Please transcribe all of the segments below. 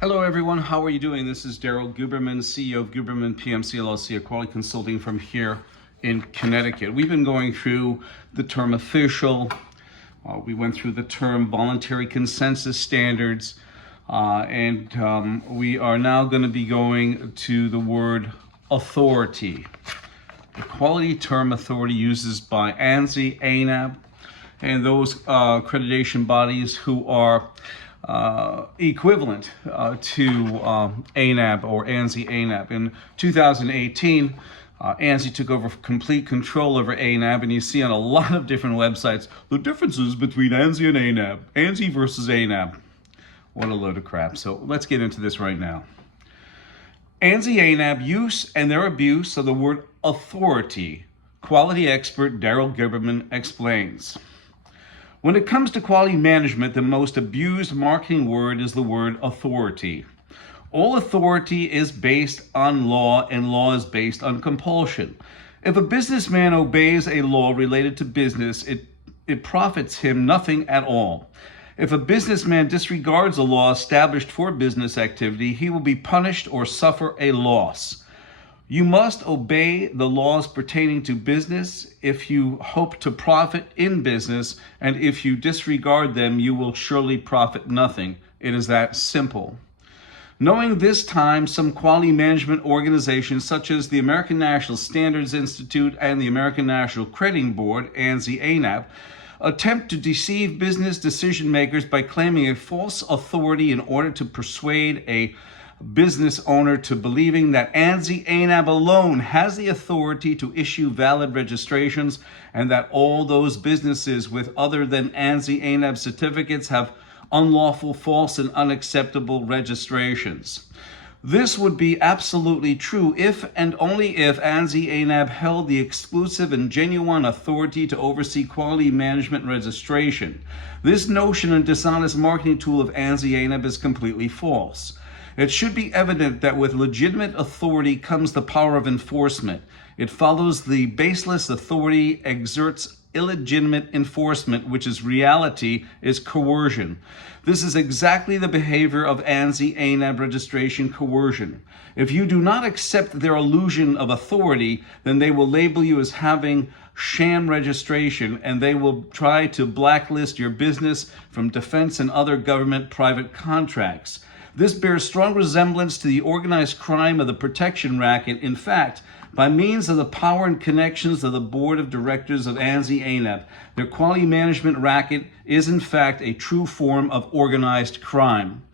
Hello everyone, how are you doing? This is Daryl Guberman, CEO of GUBERMAN-PMC LLC, a quality consulting firm here in Connecticut. We've been going through the term official, we went through the term voluntary consensus standards, and we are now going to be going to the word authority. The quality term authority uses by ANSI-ANAB and those accreditation bodies who are equivalent to ANAB or ANSI-ANAB. In 2018, ANSI took over complete control over ANAB, and you see on a lot of different websites the differences between ANSI and ANAB, ANSI versus ANAB. What a load of crap. So let's get into this right now. ANSI-ANAB use and their abuse of the word authority. Quality expert Daryl Guberman explains. When it comes to quality management, the most abused marketing word is the word authority. All authority is based on law, and law is based on compulsion. If a businessman obeys a law related to business, it profits him nothing at all. If a businessman disregards a law established for business activity, he will be punished or suffer a loss. You must obey the laws pertaining to business if you hope to profit in business, and if you disregard them, you will surely profit nothing. It is that simple. Knowing this time, some quality management organizations such as the American National Standards Institute and the American National Crediting Board, ANSI-ANAB, attempt to deceive business decision makers by claiming a false authority in order to persuade a business owner to believing that ANSI-ANAB alone has the authority to issue valid registrations, and that all those businesses with other than ANSI-ANAB certificates have unlawful, false, and unacceptable registrations. This would be absolutely true if and only if ANSI-ANAB held the exclusive and genuine authority to oversee quality management registration. This notion and dishonest marketing tool of ANSI-ANAB is completely false. It should be evident that with legitimate authority comes the power of enforcement. It follows the baseless authority exerts illegitimate enforcement, which is reality, is coercion. This is exactly the behavior of ANSI-ANAB registration coercion. If you do not accept their illusion of authority, then they will label you as having sham registration, and they will try to blacklist your business from defense and other government private contracts. This bears strong resemblance to the organized crime of the protection racket. In fact, by means of the power and connections of the board of directors of ANSI-ANAB, their quality management racket is in fact a true form of organized crime.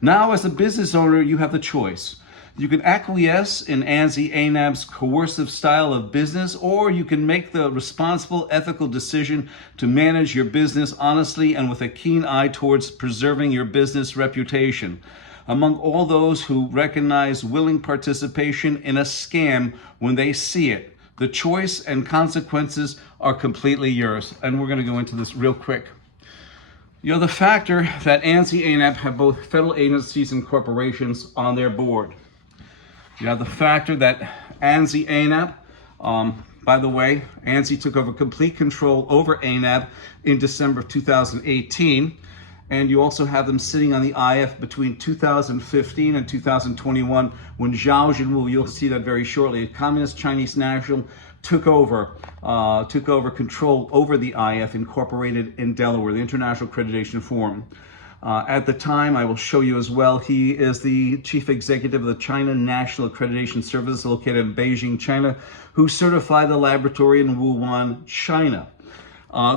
Now, as a business owner, you have the choice. You can acquiesce in ANSI-ANAB's coercive style of business, or you can make the responsible, ethical decision to manage your business honestly and with a keen eye towards preserving your business reputation. Among all those who recognize willing participation in a scam when they see it, the choice and consequences are completely yours. And we're going to go into this real quick. You know, the factor that ANSI-ANAB have both federal agencies and corporations on their board. You have the factor that ANSI-ANAB, by the way, ANSI took over complete control over ANAB in December of 2018. And you also have them sitting on the IF between 2015 and 2021 when Zhao Jinwu, you'll see that very shortly, a communist Chinese national, took over control over the IF incorporated in Delaware, the International Accreditation Forum. At the time, I will show you as well, he is the chief executive of the China National Accreditation Service located in Beijing, China, who certified the laboratory in Wuhan, China.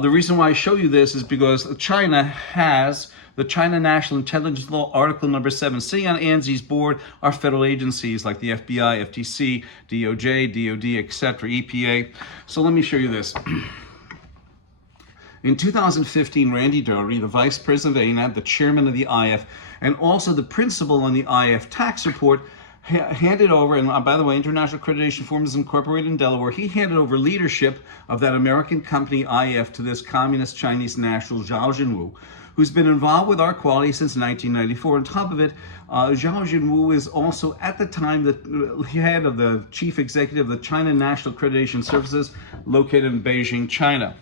The reason why I show you this is because China has the China National Intelligence Law, Article number 7. Sitting on ANSI's board are federal agencies like the FBI, FTC, DOJ, DOD, etc., EPA. So let me show you this. In 2015, Randy Doherty, the vice president of ANAB, the chairman of the IF, and also the principal on the IF tax report, handed over, and by the way, International Accreditation Forum is incorporated in Delaware, he handed over leadership of that American company IF to this communist Chinese national, Zhao Jinwu, who's been involved with our quality since 1994. On top of it, Zhao Jinwu is also at the time the head of the chief executive of the China National Accreditation Services located in Beijing, China.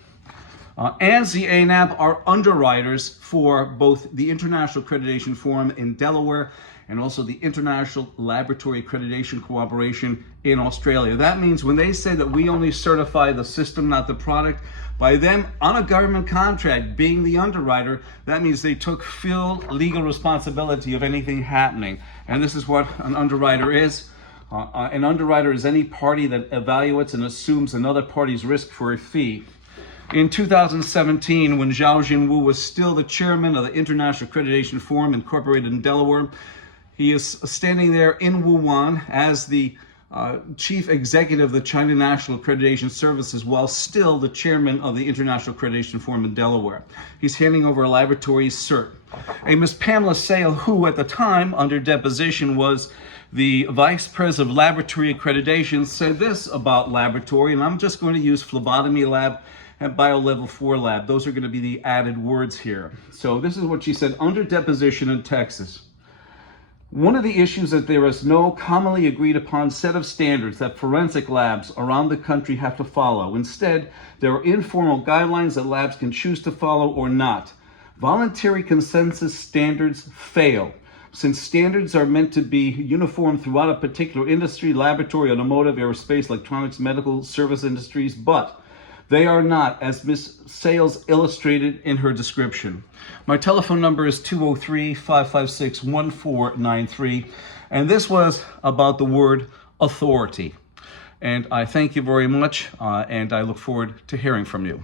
ANSI-ANAB are underwriters for both the International Accreditation Forum in Delaware and also the International Laboratory Accreditation Cooperation in Australia. That means when they say that we only certify the system, not the product, by them on a government contract being the underwriter, that means they took full legal responsibility of anything happening. And this is what an underwriter is. An underwriter is any party that evaluates and assumes another party's risk for a fee. In 2017, when Zhao Jinwu was still the chairman of the International Accreditation Forum Incorporated in Delaware, he is standing there in Wuhan as the chief executive of the China National Accreditation Services while still the chairman of the International Accreditation Forum in Delaware. He's handing over a laboratory cert. A Miss Pamela Sale, who at the time under deposition was the vice president of laboratory accreditation, said this about laboratory, and I'm just going to use phlebotomy lab and bio-level 4 lab. Those are going to be the added words here. So this is what she said under deposition in Texas. One of the issues that there is no commonly agreed upon set of standards that forensic labs around the country have to follow. Instead, there are informal guidelines that labs can choose to follow or not. Voluntary consensus standards fail, since standards are meant to be uniform throughout a particular industry, laboratory, automotive, aerospace, electronics, medical, service industries, but they are not, as Ms. Sales illustrated in her description. My telephone number is 203-556-1493, and this was about the word authority. And I thank you very much, and I look forward to hearing from you.